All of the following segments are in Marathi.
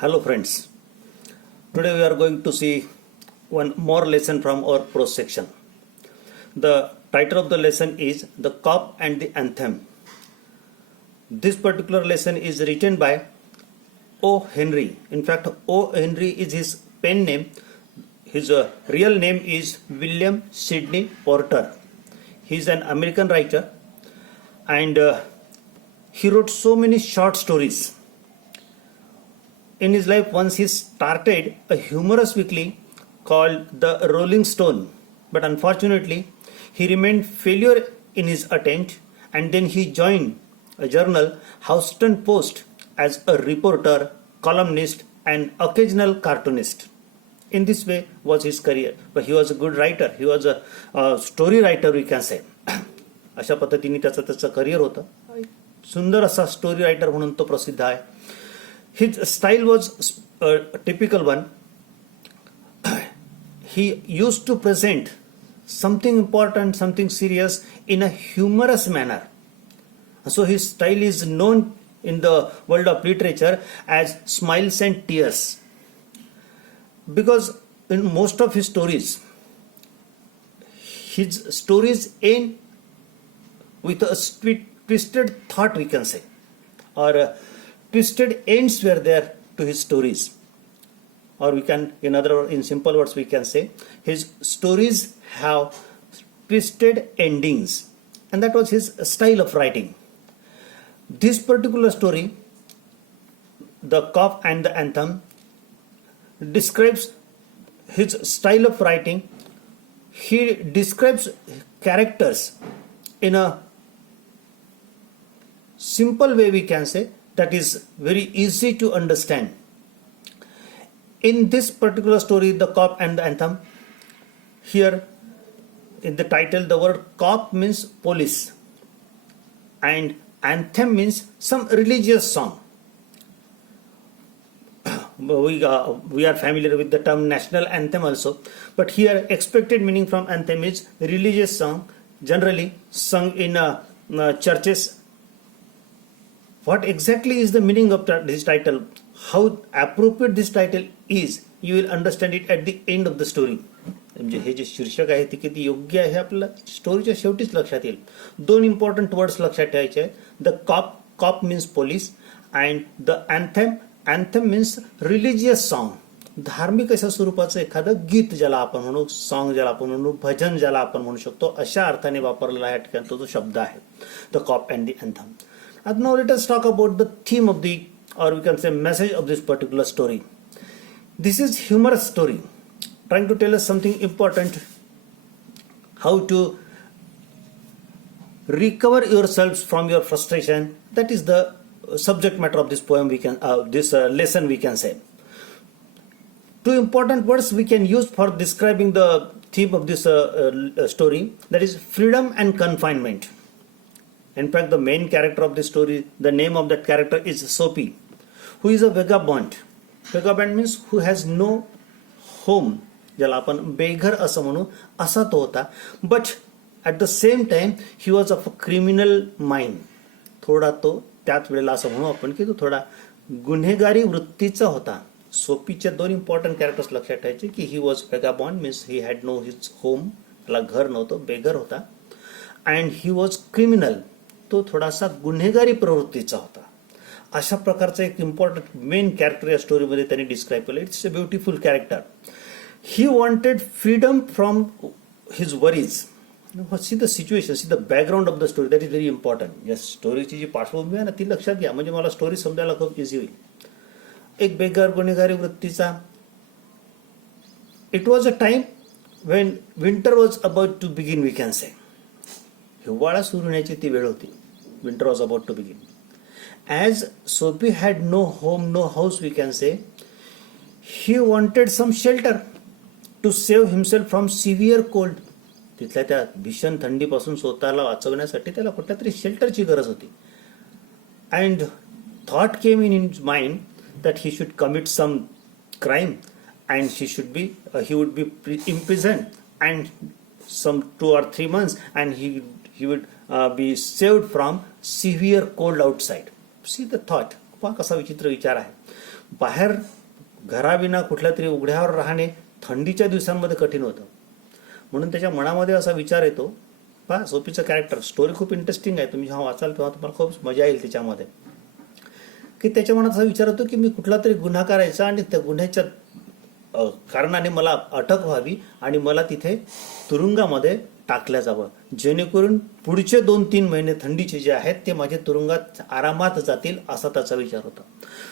Hello friends, today we are going to see one more lesson from our prose section. The title of the lesson is The Cop and the Anthem. This particular lesson is written by O. Henry. In fact, O. Henry is his pen name. His real name is William Sidney Porter. He is an American writer and he wrote so many short stories. In his life, once he started a humorous weekly called The Rolling Stone, but unfortunately, he remained failure in his attempt, and then he joined a journal, Houston Post, as a reporter, columnist, and occasional cartoonist. In this way was his career. But he was a good writer. He was a story writer, we can say. अशा पद्धतीने त्याचं करिअर होतं. सुंदर असा स्टोरी रायटर म्हणून तो प्रसिद्ध आहे. His style was a typical one. He used to present something important, something serious in a humorous manner. So his style is known in the world of literature as Smiles and Tears. Because in most of his stories end with a twisted thought, we can say, or twisted ends were there to his stories, or we can, in simple words, we can say his stories have twisted endings, and that was his style of writing. This particular story, The Cop and the Anthem, describes his style of writing. He describes characters in a simple way, we can say, that is very easy to understand. In this particular story, The Cop and the Anthem, here in the title, the word cop means police and anthem means some religious song. We are familiar with the term national anthem also, but here expected meaning from anthem is religious song, generally sung in churches. What exactly is the meaning of this title? How appropriate this title is, you will understand it at the end of the story. म्हणजे हे जे शीर्षक आहे ते किती योग्य आहे आपल्याला स्टोरीच्या शेवटीच लक्षात येईल. दोन इम्पॉर्टंट वर्ड्स लक्षात ठेवायचे आहेत. The cop means police and the anthem means religious song. धार्मिक अशा स्वरूपाचं एखादं गीत ज्याला आपण म्हणू, सॉन्ग ज्याला आपण म्हणू, भजन ज्याला आपण म्हणू शकतो, अशा अर्थाने वापरलेला या ठिकाणी तो जो शब्द आहे, the cop and the anthem. Now let us talk about the theme of the, or we can say message of this particular story. This is humorous story, trying to tell us something important, how to recover yourselves from your frustration. That is the subject matter of this poem. This lesson we can say. Two important words we can use for describing the theme of this story. That is freedom and confinement. In fact, the main character of the story, the name of that character is Soapy, who is a vagabond. Vagabond means who has no home. ज्याला आपण बेघर असं म्हणू, असा तो होता. But at the same time he was of a criminal mind. थोडा तो त्याच वेळेला असं म्हणू आपण की तो थोडा गुन्हेगारी वृत्तीचा होता. सोपीचे दोन इम्पॉर्टंट कॅरेक्टर्स लक्षात ठेवायचे की he was vagabond means he had know his home, त्याला घर नव्हतं, बेघर होता. अँड ही वॉज क्रिमिनल, तो थोडासा गुन्हेगारी प्रवृत्तीचा होता. अशा प्रकारचा एक इम्पॉर्टंट मेन कॅरेक्टर या स्टोरीमध्ये त्यांनी डिस्क्राईब केलं. It's a beautiful character. He wanted freedom from his worries. See the situation, see the background of the story, that is very important. या स्टोरीची जी पार्श्वभूमी आहे ना, ती लक्षात घ्या, म्हणजे मला स्टोरी समजायला खूप इझी होईल. एक बेघर गुन्हेगारी वृत्तीचा. It was a time when winter was about to begin, we can say. हिवाळा सुरू होण्याची ती वेळ होती. Winter was about to begin. As Soapy had no home, no house, we can say, he wanted some shelter to save himself from severe cold. तिथल्या त्या भीषण थंडीपासून स्वतःला वाचवण्यासाठी त्याला कुठल्या तरी शेल्टरची गरज होती. And thought came in his mind that he should commit some crime and he would be imprisoned and some 2 or 3 months, and he would be saved from severe cold outside. See the thought. पहा कसा विचित्र विचार आहे. बाहेर घराविना कुठल्या तरी उघड्यावर राहणे थंडीच्या दिवसांमध्ये कठीण होतं. म्हणून त्याच्या मनामध्ये असा विचार येतो. पहा, सोफीचं कॅरेक्टर स्टोरी खूप इंटरेस्टिंग आहे. तुम्ही जेव्हा वाचाल तेव्हा तुम्हाला खूप मजा येईल त्याच्यामध्ये, की त्याच्या मनात असा विचार होतो की मी कुठला तरी गुन्हा करायचा आणि त्या गुन्ह्याच्या कारणाने मला अटक व्हावी आणि मला तिथे तुरुंगामध्ये टाकल्या जावं, जेणेकरून पुढचे 2-3 महिने थंडीचे जे आहेत ते माझे तुरुंगात आरामात जातील, असा त्याचा विचार होता.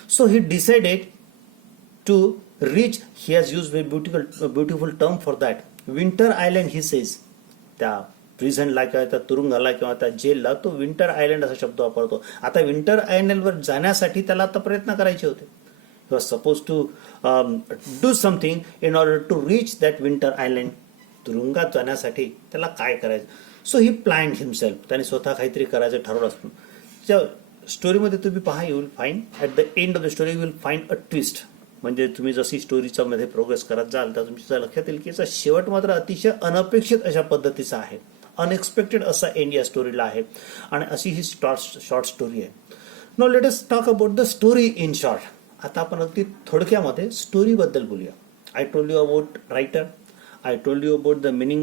So he decided to reach, he has use very beautiful term for that, winter island he says. त्या प्रिझनला किंवा त्या तुरुंगाला किंवा त्या जेलला तो विंटर आयलँड असा शब्द वापरतो. आता विंटर आयलँडवर जाण्यासाठी त्याला आता प्रयत्न करायचे होते. He was suppose to do something in order to reach that winter island. तुरुंगात जाण्यासाठी त्याला काय करायचं. सो ही प्लॅन्ड हिमसेल्फ, त्याने स्वतः काहीतरी करायचं ठरवलं असतं. त्या स्टोरीमध्ये तुम्ही पहा, you will find at the end of the story you will find a twist. म्हणजे तुम्ही जशी स्टोरीच्या मध्ये प्रोग्रेस करत जाल तर तुमच्या लक्षात येईल की याचा शेवट मात्र अतिशय अनपेक्षित अशा पद्धतीचा आहे. अनएक्सपेक्टेड असा एंड या स्टोरीला आहे आणि अशी ही शॉर्ट स्टोरी आहे. Now let us talk about the story in short. आता आपण अगदी थोडक्यामध्ये स्टोरीबद्दल बोलूया. I told you about writer, I told you about the meaning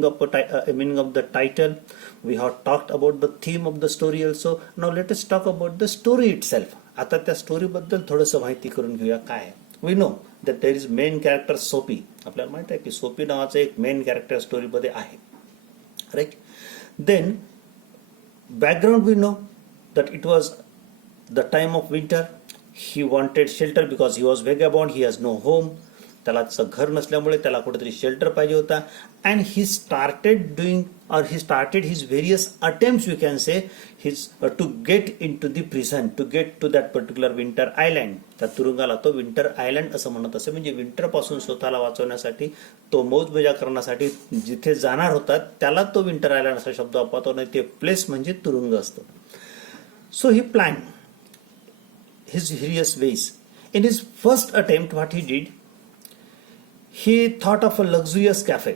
of the title. We have talked about the theme of the story also. Now let us talk about the story itself. आता त्या स्टोरी बद्दल थोडंसं माहिती करून घेऊया काय आहे. We know that there is main character सोपी. आपल्याला माहित आहे की सोपी नावाचं एक मेन कॅरेक्टर स्टोरीमध्ये आहे, right. Then background we know that it was the time of winter. He wanted shelter because he was vagabond. He has no home. त्याला त्याचं घर नसल्यामुळे त्याला कुठेतरी शेल्टर पाहिजे होता. And he started his various attempts, we can say, his to get in to the prison, to get to that particular winter island. त्या तुरुंगाला तो विंटर आयलँड असं म्हणत असे. म्हणजे विंटरपासून स्वतःला वाचवण्यासाठी, तो मौज मजा करण्यासाठी जिथे जाणार होता त्याला तो विंटर आयलँड असा शब्द वापरतो आणि ते प्लेस म्हणजे तुरुंग असतो. So he plan his various ways. In his first attempt what he did, he thought of a luxurious cafe.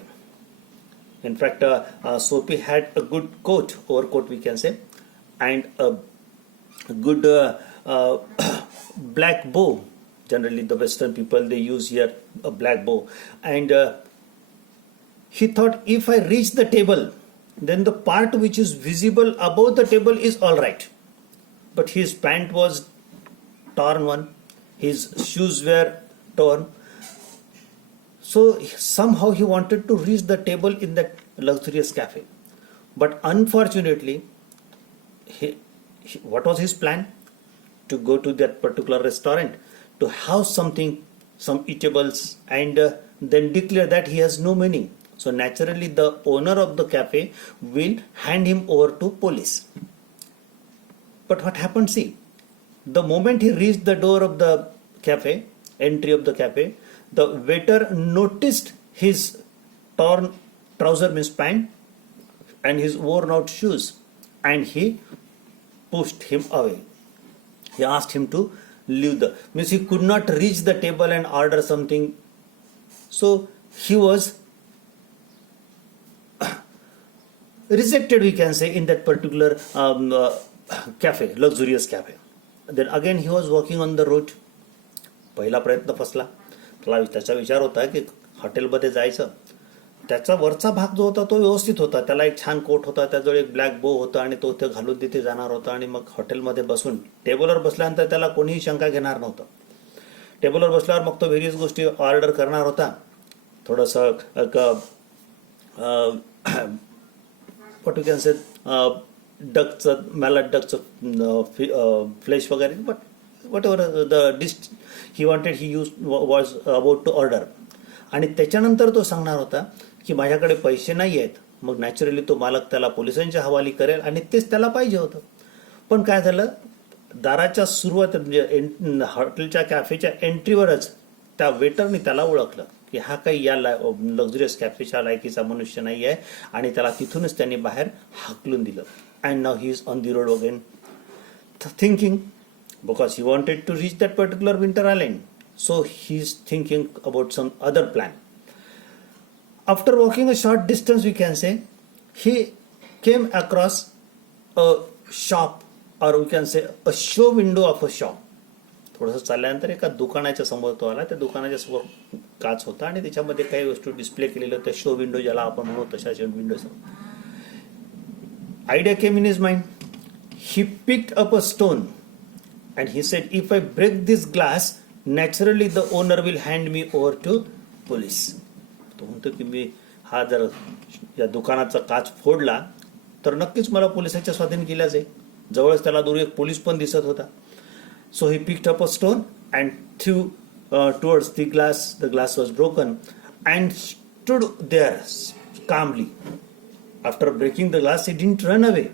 In fact, Sophie had a good overcoat we can say, and a good black bow. Generally the Western people, they use here a black bow. And he thought, if I reach the table, then the part which is visible above the table is all right. But his pant was torn one, his shoes were torn. So somehow he wanted to reach the table in that luxurious cafe. But unfortunately, what was his plan? To go to that particular restaurant, to have something, some eatables, and then declare that he has no money. So naturally the owner of the cafe will hand him over to police. But what happened? See, the moment he reached the door of the cafe, entry of the cafe, the waiter noticed his torn trouser, means pant, and his worn out shoes, and he pushed him away. He asked him to leave means he could not reach the table and order something. So he was rejected, we can say, in that particular cafe, luxurious cafe. Then again he was walking on the road. पहिला प्रयत्न फसला. त्याचा विचार होता की हॉटेलमध्ये जायचं. त्याचा वरचा भाग जो होता तो व्यवस्थित होता. त्याला एक छान कोट होता, त्याजवळ एक ब्लॅक बो होता आणि तो ते घालून तिथे जाणार होता. आणि मग हॉटेलमध्ये बसून टेबलवर बसल्यानंतर त्याला कोणीही शंका घेणार नव्हतं. टेबलवर बसल्यावर मग तो व्हेरियस गोष्टी ऑर्डर करणार होता. थोडंसं व्हॉट यू कॅन से, डकचं, मॅलट डकचं फ्लेश वगैरे, but whatever the dish he wanted, he was about to order. आणि त्याच्यानंतर तो सांगणार होता की माझ्याकडे पैसे नाही आहेत. मग नॅचरली तो मालक त्याला पोलिसांच्या हवाली करेल आणि तेच त्याला पाहिजे होतं. पण काय झालं, दाराच्या सुरुवात म्हणजे हॉटेलच्या कॅफेच्या एंट्रीवरच त्या वेटरने त्याला ओळखलं की हा काही या लक्झरियस कॅफेच्या लायकीचा मनुष्य नाही आहे आणि त्याला तिथूनच त्यांनी बाहेर हाकलून दिलं. And now he is on the road again, thinking, because he wanted to reach that particular winter island. So he is thinking about some other plan. After walking a short distance, we can say, he came across a shop, or we can say a show window of a shop. थोडंसं चालल्यानंतर एका दुकानाच्या समोर तो आला. त्या दुकानाच्या समोर काच होता आणि त्याच्यामध्ये काही वस्तू डिस्प्ले केलेल्या होत्या, शो विंडो ज्याला आपण म्हणू तशा window. Idea came in his mind. He picked up a stone and he said, if I break this glass naturally the owner will hand me over to police. तो म्हणतो की मी हा जर या दुकानाचा काच फोडला तर नक्कीच मला पोलिसाच्या स्वाधीन केल्या जाईल. जवळच त्याला दूर एक पोलीस पण दिसत होता. So he picked up a stone and threw towards the glass. The glass was broken and stood there calmly. After breaking the glass he didn't run away,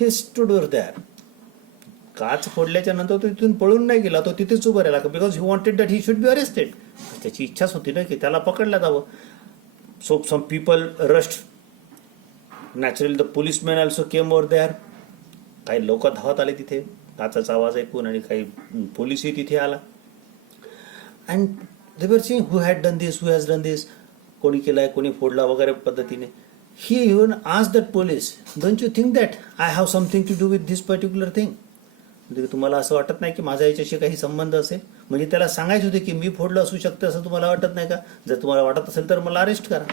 he stood over there. काच फोडल्याच्या नंतर तो तिथून पळून नाही गेला, तो तिथेच उभं राहिला, because he wanted that he should be arrested. त्याची इच्छाच होती ना की त्याला पकडलं जावं. So some people rushed. Naturally the policeman also came over there. काही लोक धावत आले तिथे काचाचा आवाज ऐकून आणि काही पोलीसही तिथे आला. And they were seeing who had done this, who has done this, कोणी केलाय, कोणी फोडला वगैरे पद्धतीने. He even asked that police, don't you think that I have something to do with this particular thing. म्हणजे तुम्हाला असं वाटत नाही की माझा याच्याशी काही संबंध असेल? म्हणजे त्याला सांगायचे होते की मी फोडलं असू शकतं असं तुम्हाला वाटत नाही का? जर तुम्हाला वाटत असेल तर मला अरेस्ट करा.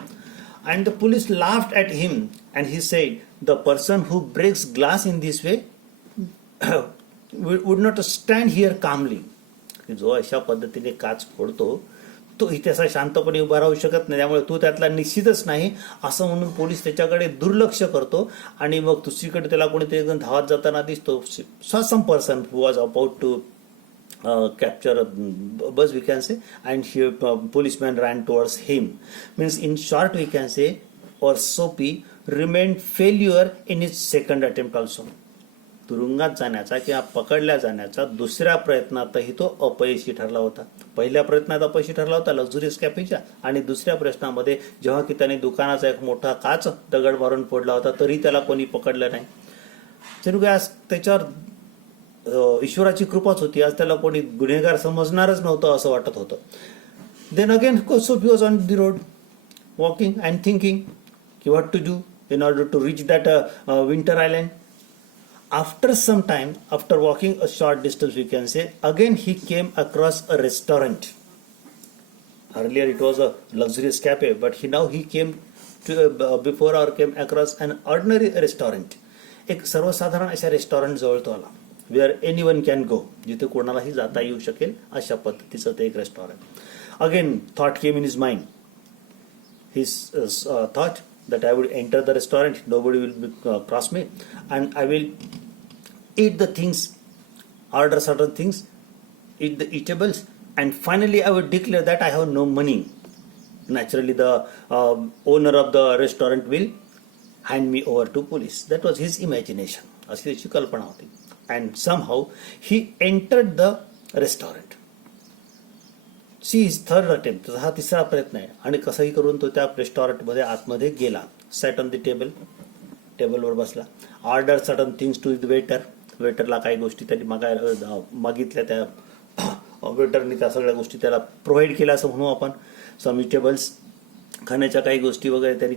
And the police laughed at him and he said, the person who breaks glass in this way would not stand here calmly. जो अशा पद्धतीने काच फोडतो तो इथे असा शांतपणे उभा राहू शकत नाही, त्यामुळे तो त्यातला निश्चितच नाही असं म्हणून पोलीस त्याच्याकडे दुर्लक्ष करतो. आणि मग दुसरीकडे त्याला कोणीतरी एकदम धावत जाताना दिसतो. Some person who was about to capture a bus, we can say, and here policeman ran towards him. Means in short we can say, or Soapy remained failure in his second attempt also. तुरुंगात जाण्याचा किंवा पकडल्या जाण्याचा दुसऱ्या प्रयत्नातही तो अपयशी ठरला होता. पहिल्या प्रयत्नात अपयशी ठरला होता लक्झुरियस कॅफेच्या, आणि दुसऱ्या प्रयत्नामध्ये जेव्हा की त्याने दुकानाचा एक मोठा काच दगड मारून फोडला होता तरी त्याला कोणी पकडलं नाही. जणू काय त्याच्यावर ईश्वराची कृपाच होती. आज त्याला कोणी गुन्हेगार समजणारच नव्हतं असं वाटत होतं. Then again Soapy was on the road walking and thinking की what to do in order to reach that winter island. After some time, after walking a short distance we can say, again he came across a restaurant. Earlier it was a luxurious cafe, but now he came to before or came across an ordinary restaurant. एक सर्वसाधारण अशा रेस्टॉरंट जवळ तो आला. वेअर एनीवन कॅन गो, जिथे कोणालाही जाता येऊ शकेल अशा पद्धतीचं ते एक restaurant. Again thought came in his mind. His thought that I would enter the restaurant, nobody will cross me, and I will eat the things, order certain things, eat the eatables, and finally I would declare that I have no money. Naturally the owner of the restaurant will hand me over to police. That was his imagination. अशी त्याची कल्पना होती. And somehow he entered the restaurant. See is third attempt. हा तिसरा प्रयत्न आहे. आणि कसंही करून तो त्या रेस्टॉरंटमध्ये आतमध्ये गेला. सॅट ऑन द टेबल, टेबलवर बसला. Order certain things to the waiter. वेटरला काही गोष्टी त्यांनी मागितल्या. त्या वेटरनी त्या सगळ्या गोष्टी त्याला प्रोव्हाइड केल्या असं म्हणू आपण. सम इटेबल्स, खाण्याच्या काही गोष्टी वगैरे त्यांनी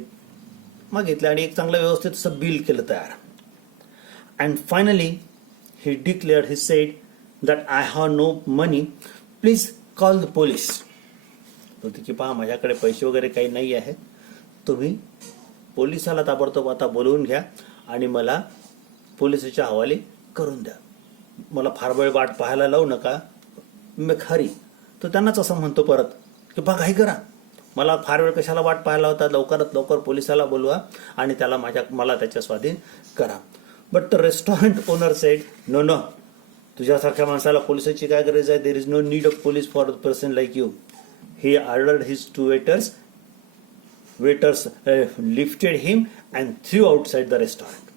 मागितल्या आणि एक चांगलं व्यवस्थित असं बिल केलं तयार. And finally he declared, he said that I have no money, please call the police. होती की पहा माझ्याकडे पैसे वगैरे काही नाही आहे, तुम्ही पोलिसाला ताबडतोब आता बोलवून घ्या आणि मला पोलिसाच्या हवाले करून द्या. मला फार वेळ वाट पाहायला लावू नका, मी खरी. तो त्यांनाच असं म्हणतो परत की बघा हे करा, मला फार वेळ कशाला वाट पाहायला होता, लवकरात लवकर पोलिसाला बोलवा आणि त्याला मला त्याच्या स्वाधीन करा. But the restaurant owner said, no no, तुझ्यासारख्या माणसाला पोलिसाची काय गरज आहे. There is no need of police for person like you. He ordered his two waiters. Waiters lifted him and threw outside the restaurant.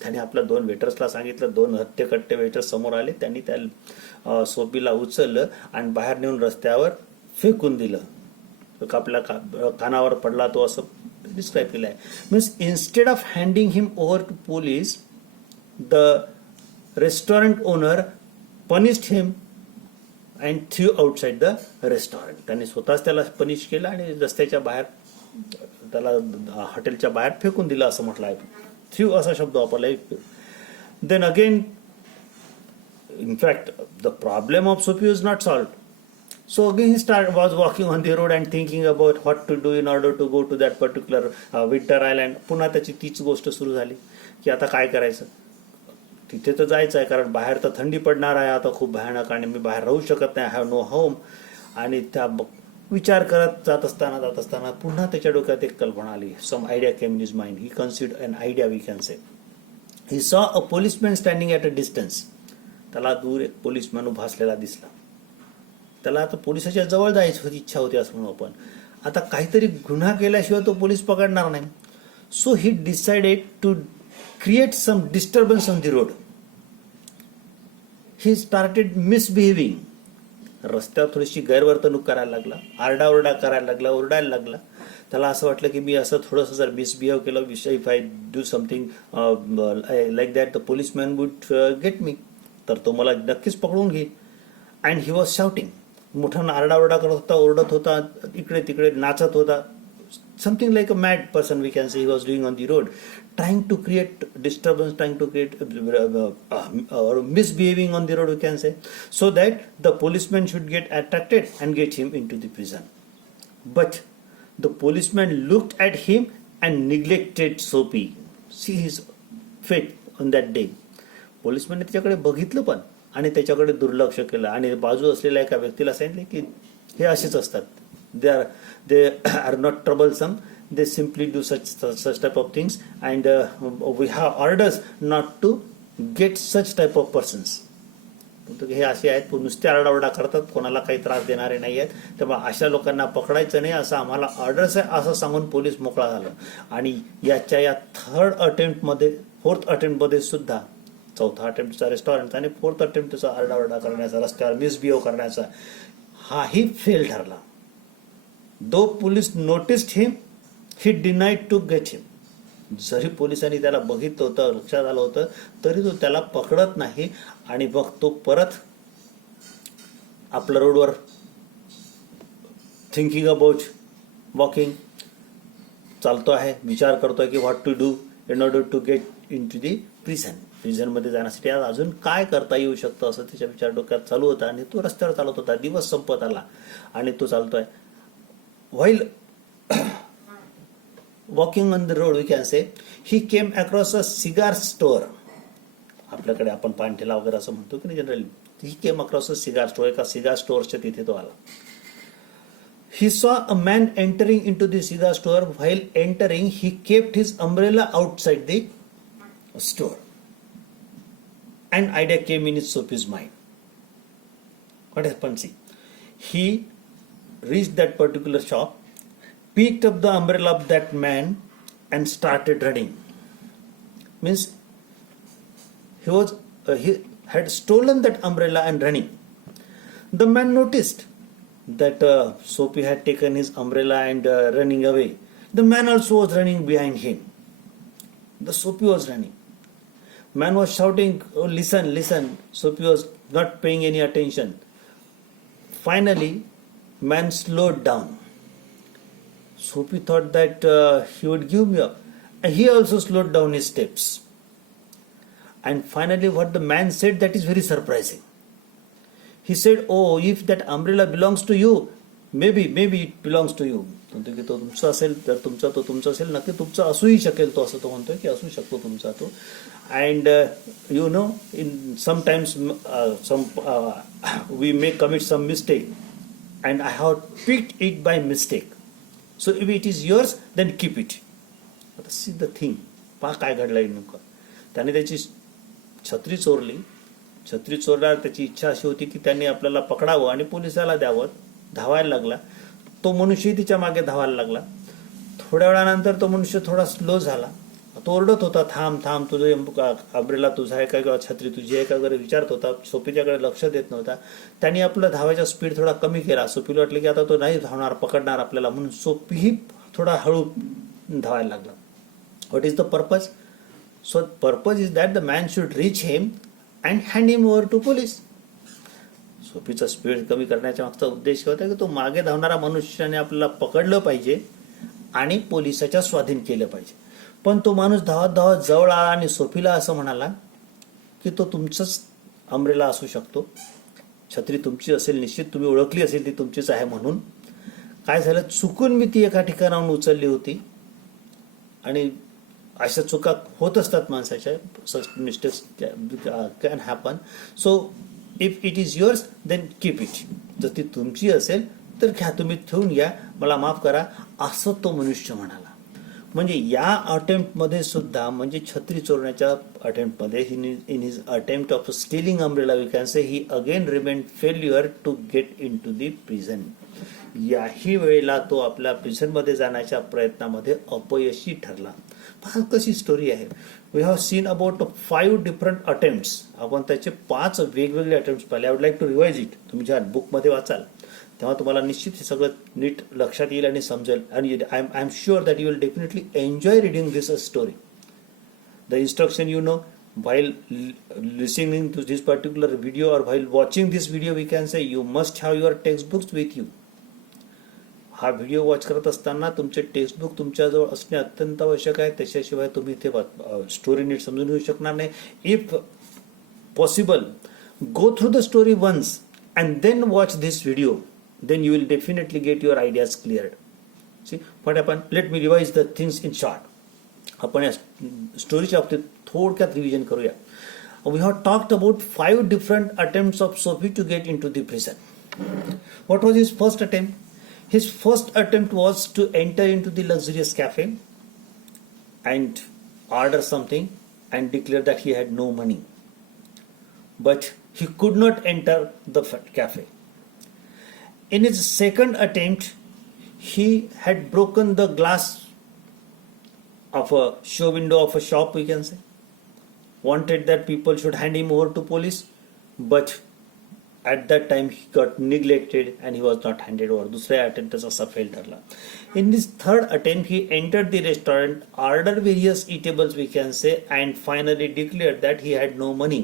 त्याने आपल्या 2 वेटर्सला सांगितलं. 2 हट्टेकट्टे वेटर्स समोर आले. त्यांनी त्या सोपीला उचललं आणि बाहेर नेऊन रस्त्यावर फेकून दिलं. आपल्या कानावर पडला तो, असं डिस्क्राईब केलं आहे. Means instead of handing him over to police, the restaurant owner punished him and threw outside the restaurant. त्यांनी स्वतःच त्याला पनिश केलं आणि रस्त्याच्या बाहेर, त्याला हॉटेलच्या बाहेर फेकून दिलं असं म्हटलं आहे. थ्रू असा शब्द वापरला. Then again in fact, the problem of Sophie was not solved. So again, he was walking on the road and thinking about what to do in order to go to that particular Winter Island. पुन्हा त्याची तीच गोष्ट सुरू झाली की आता काय करायचं. तिथे तर जायचं आहे कारण बाहेर तर थंडी पडणार आहे आता खूप भयानक आणि मी बाहेर राहू शकत नाही. I have no home. आणि त्या विचार करत जात असताना पुन्हा त्याच्या डोक्यात एक कल्पना आली. Some idea came in his mind. He consider an idea we can say. He saw a policeman standing at a distance. त्याला दूर एक पोलिसमॅन उभा असलेला दिसला. त्याला आता पोलिसाच्या जवळ जायची इच्छा होती असं म्हणू आपण. आता काहीतरी गुन्हा केल्याशिवाय तो पोलीस पकडणार नाही. So he decided to create some disturbance on the road. He started misbehaving. रस्त्यावर थोडीशी गैरवर्तणूक करायला लागला, आरडाओरडा करायला लागला, ओरडायला लागला. त्याला असं वाटलं की मी असं थोडंसं जर मिसबिहेव केलं, if I do something like that the policeman would get me, तर तो मला नक्कीच पकडून घेईल. And he was shouting. मोठा आरडाओरडा करत होता, ओरडत होता, इकडे तिकडे नाचत होता. Something like a mad person we can say he was doing on the road, trying to create disturbance, trying to create or misbehaving on the road, we can say, so that the policeman should get attracted and get him into the prison. But the policeman looked at him and neglected Sophie. See his fate on that day. पोलिसमॅनने त्याच्याकडे बघितलं पण आणि त्याच्याकडे दुर्लक्ष केलं आणि बाजू असलेल्या एका व्यक्तीला सांगितले की हे असेच असतात. they are not troublesome. They simply do such type of things, and we have orders not to get such type of persons. हे असे आहेत नुसते आरडाओरडा करतात, कोणाला काही त्रास देणारे नाही आहेत, त्यामुळे अशा लोकांना पकडायचं नाही असं आम्हाला ऑर्डर्स आहे असं सांगून पोलीस मोकळा झाला. आणि या फोर्थ अटेम्प्टमध्ये सुद्धा, चौथा अटेम्प्टचा रेस्टॉरंटचा आणि फोर्थ अटेम्प्टचा आरडाओरडा करण्याचा, रस्त्यावर मिसबिहेव करण्याचा, हाही फेल ठरला. Though police noticed him, he denied to get him. जरी पोलिसांनी त्याला बघितलं होतं, लक्षात आलं होतं, तरी तो त्याला पकडत नाही. आणि मग तो परत आपल्या रोडवर थिंकिंग अबाउट वॉकिंग चालतो आहे, विचार करतोय की what to do in order to get in to the prison. प्रिझनमध्ये जाण्यासाठी आज अजून काय करता येऊ शकतं असं त्याच्या विचार डोक्यात चालू होता. आणि तो रस्त्यावर चालत होता. दिवस संपत आला आणि तो चालतोय. While walking on the road, we can say, he came across a cigar store. आपल्याकडे आपण पानठेला वगैरे असं म्हणतो की नाही generally. he came across a cigar store. एका cigar स्टोअरच्या तिथे तो आला. he saw a man entering into the cigar store. While entering, he kept his umbrella outside the store. An idea came in Sophie's mind. What happened? See, he reached that particular shop, picked up the umbrella of that man and started running. Means he had stolen that umbrella and running. The man noticed that Sophie had taken his umbrella and running away. The man also was running behind him. The Sophie was running. Man was shouting, "Oh, listen, listen." Sophie was not paying any attention. Finally, man slowed down. Sophie thought that he would give me up. And he also slowed down his steps. And finally, what the man said, that is very surprising. He said, "Oh, if that umbrella belongs to you, maybe it belongs to you." म्हणतो की तो तुमचा असेल, तर तो तुमचा असेल, नक्की तुमचा असूही शकेल तो, असं तो म्हणतोय की असू शकतो तुमचा तो. And you know, in sometimes we may commit some mistake, and I have picked it by mistake. So if it is yours, then keep it. आता सी द थिंग. पहा काय घडलंय नेमकं. त्याने त्याची छत्री चोरली. छत्री चोरल्यावर त्याची इच्छा अशी होती की त्यांनी आपल्याला पकडावं आणि पोलिसाला द्यावं. धावायला लागला. तो मनुष्यही तिच्या मागे धावायला लागला. थोड्या वेळानंतर तो मनुष्य थोडा स्लो झाला. तो ओरडत होता, थांब थांब, तुझे अब्रेला तुझा आहे का, किंवा छत्री तुझी आहे का वगैरे विचारत होता. सोफीच्याकडे लक्ष देत नव्हता. त्यांनी आपलं धावायचा स्पीड थोडा कमी केला. सोफीला वाटलं की आता तो नाही धावणार, पकडणार आपल्याला, म्हणून सोफीही थोडा हळू धावायला लागला. What is the purpose? So purpose is that the man should reach him and hand him over to police. सोफीचा स्पीड कमी करण्याच्या मागचा उद्देश होता की तो मागे धावणारा मनुष्याने आपल्याला पकडलं पाहिजे आणि पोलिसाच्या स्वाधीन केलं पाहिजे. पण तो माणूस धावत धावत जवळ आला आणि सोफीला असं म्हणाला की तो तुमचंच अम्ब्रेला असू शकतो. छत्री तुमची असेल, निश्चित तुम्ही ओळखली असेल ती तुमचीच आहे म्हणून. काय झालं, चुकून मी ती एका ठिकाणाहून उचलली होती आणि अशा चुका होत असतात माणसाच्या, mistakes can happen. So if it is yours then keep it. जर ती तुमची असेल तर घ्या, तुम्ही ठेवून घ्या, मला माफ करा, असं तो मनुष्य म्हणाला. म्हणजे या अटेम्प्टमध्ये सुद्धा, म्हणजे छत्री चोरण्याच्या अटेम्प्टमध्ये, in his attempt of stealing umbrella we can say he again remain failure to get in to the prison. याही वेळेला तो आपल्या प्रिझनमध्ये जाण्याच्या प्रयत्नामध्ये अपयशी ठरला. पहा कशी स्टोरी आहे. We have seen about 5 different attempts. आपण त्याचे 5 वेगवेगळे अटेम्प्ट्स पाहिले. I would like to revise it. तुम्ही ज्या बुकमध्ये वाचाल तेव्हा तुम्हाला निश्चित हे सगळं नीट लक्षात येईल आणि समजेल. आणि I am sure that you will definitely enjoy reading this story. The instruction you know while listening to this particular video or while watching this video, we can say you must have your textbooks with you. हा व्हिडिओ वॉच करत असताना तुमचे टेक्स्टबुक तुमच्याजवळ असणे अत्यंत आवश्यक आहे. त्याच्याशिवाय तुम्ही ते स्टोरी नीट समजून घेऊ शकणार नाही. If possible, go through the story once and then watch this video. Then you will definitely get your ideas cleared. See what happen. Let me revise the things in short. आपण या स्टोरीच्या बाबतीत थोडक्यात रिव्हिजन करूया. We have talked about 5 different attempts of Soapy to get in to the prison. What was his first attempt? His first attempt was to enter into the luxurious cafe and order something and declare that he had no money. But he could not enter the cafe. In his second attempt, he had broken the glass of a show window of a shop, we can say. Wanted that people should hand him over to police, but at that time he got neglected and he was not handed over. दुसऱ्या अटेम्प्ट असा फेल ठरला. In this third attempt he entered the restaurant, ordered various eatables, we can say, and finally declared that he had no money.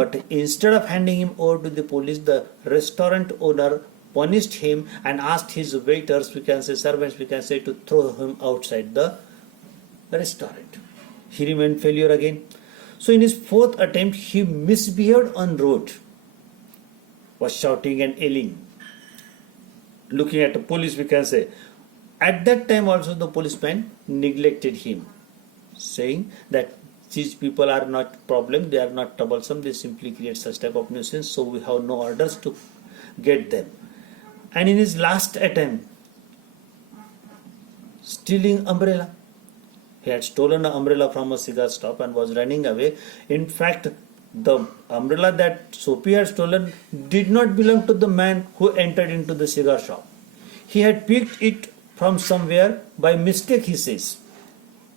But instead of handing him over to the police, the restaurant owner punished him and asked his waiters, we can say servants, we can say, to throw him outside the restaurant. He remained failure again. So in his fourth attempt he misbehaved on road, was shouting and yelling, looking at the police, we can say. At that time also the policeman neglected him, saying that these people are not problem, they are not troublesome, they simply create such type of nuisance, so we have no orders to get them. And in his last attempt, stealing umbrella, he had stolen an umbrella from a cigar shop and was running away. In fact, the umbrella that Sophie had stolen did not belong to the man who entered into the cigar shop. He had picked it from somewhere by mistake, he says.